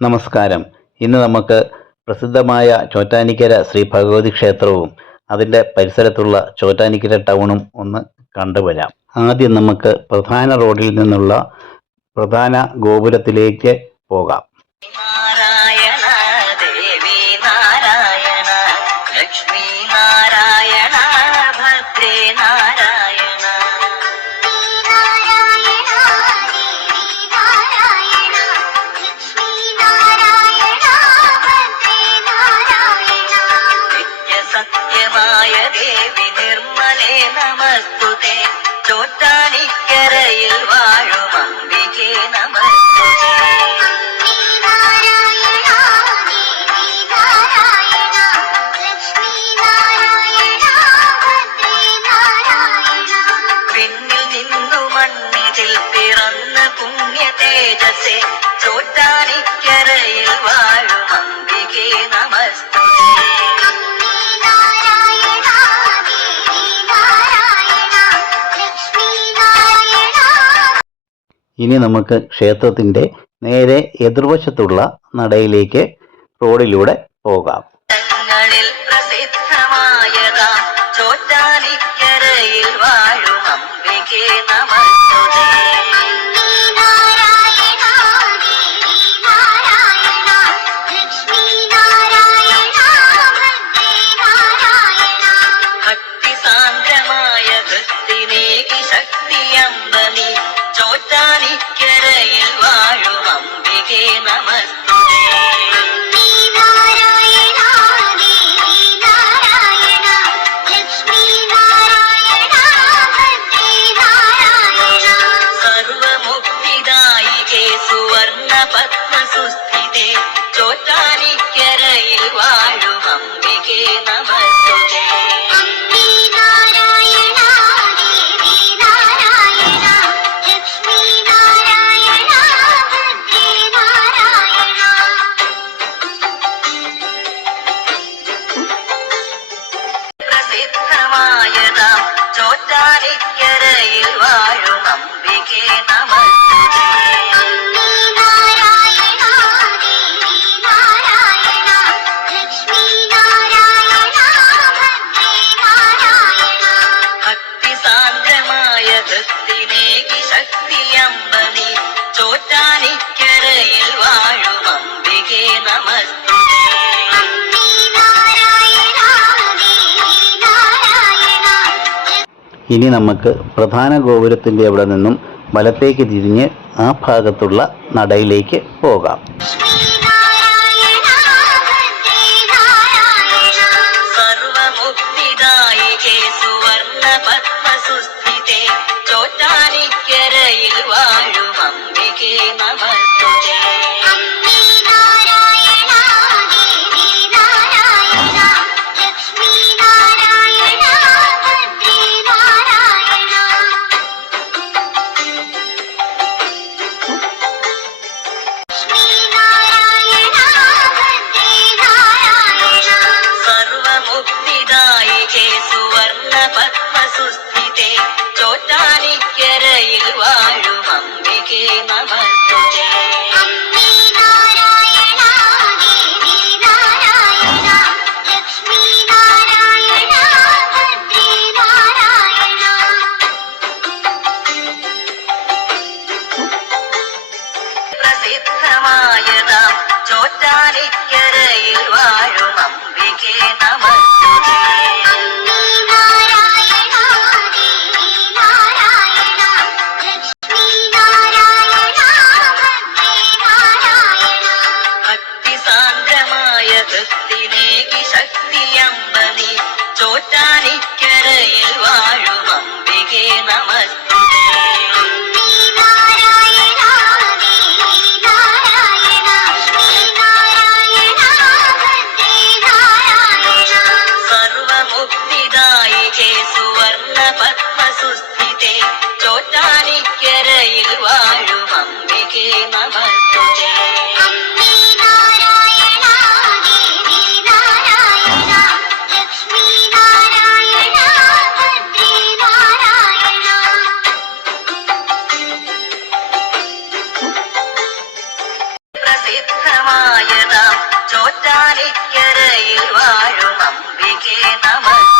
നമസ്കാരം. ഇന്ന് നമുക്ക് പ്രസിദ്ധമായ ചോറ്റാനിക്കര ശ്രീ ഭഗവതി ക്ഷേത്രവും അതിൻ്റെ പരിസരത്തുള്ള ചോറ്റാനിക്കര ടൗണും ഒന്ന് കണ്ടുവരാം. ആദ്യം നമുക്ക് പ്രധാന റോഡിൽ നിന്നുള്ള പ്രധാന ഗോപുരത്തിലേക്ക് പോകാം. നാരായണ ദേവി നാരായണ ലക്ഷ്മി നാരായണ ഭദ്രേ നാരായണ നിത്യസത്യമായ ദേവി നിർമ്മലേ നമസ്തുതേ ചോറ്റാനിക്കരയിൽ വാഴും അംബികേ നമസ്തുതേ തേജസേ ചോറ്റാനിക്കരയിൽ വാഴും അംബികേ നമസ്തുതേ ഇനി നമുക്ക് ക്ഷേത്രത്തിൻ്റെ നേരെ എതിർവശത്തുള്ള നടയിലേക്ക് റോഡിലൂടെ പോകാം. പ്രസിദ്ധമായതാ ചോറ്റാനിക്കരയിൽ വാഴും അംബികേ നമസ്തുതേ ചോറ്റാനിക്കരയിൽ വാഴും അംബികേ നമസ്തുതേ സർവമുക്തിദായികേ സുവർണ പത്മസുസ്ഥിതേ ചോറ്റാനിക്കരയിൽ വാഴും അംബികേ നമസ്തുതേ ചോറ്റാനിക്കരയിൽ വാഴും അംബികേ നമസ്തുതേ ഭക്തിസാന്ദ്രമായ ഭക്തിനേകി ശക്തിയമ്പനി ചോറ്റാനിക്കരയിൽ വാഴും അംബികേ നമസ്തുതേ ഇനി നമുക്ക് പ്രധാന ഗോപുരത്തിൻ്റെ അവിടെ നിന്നും വലത്തേക്ക് തിരിഞ്ഞ് ആ ഭാഗത്തുള്ള നടയിലേക്ക് പോകാം. സർവമുക്തിദായികേ സുവർണ പത്മസുസ്ഥിതേ ചോറ്റാനിക്കരയിൽ വാഴും അംബികേ നമസ്തുതേ സർവമുക്തിദായികേ സുവർണ പത്മസുസ്ഥിതേ ചോറ്റാനിക്കരയിൽ വാഴും അംബികേ നമസ്തുതേ പ്രസിദ്ധമായതാ ചോറ്റാനിക്കരയിൽ വാഴും അംബികേ നമസ്തുതേ ഭക്തിസാന്ദ്രമായ ഭക്തിനേകി ശക്തിയമ്പനി ചോറ്റാനിക്കരയിൽ വാഴും അംബികേ നമസ്തുതേ സിദ്ധമായതാം ചോറ്റാനിക്കരയിൽ വാഴും അംബികേ നമസ്തുതേ.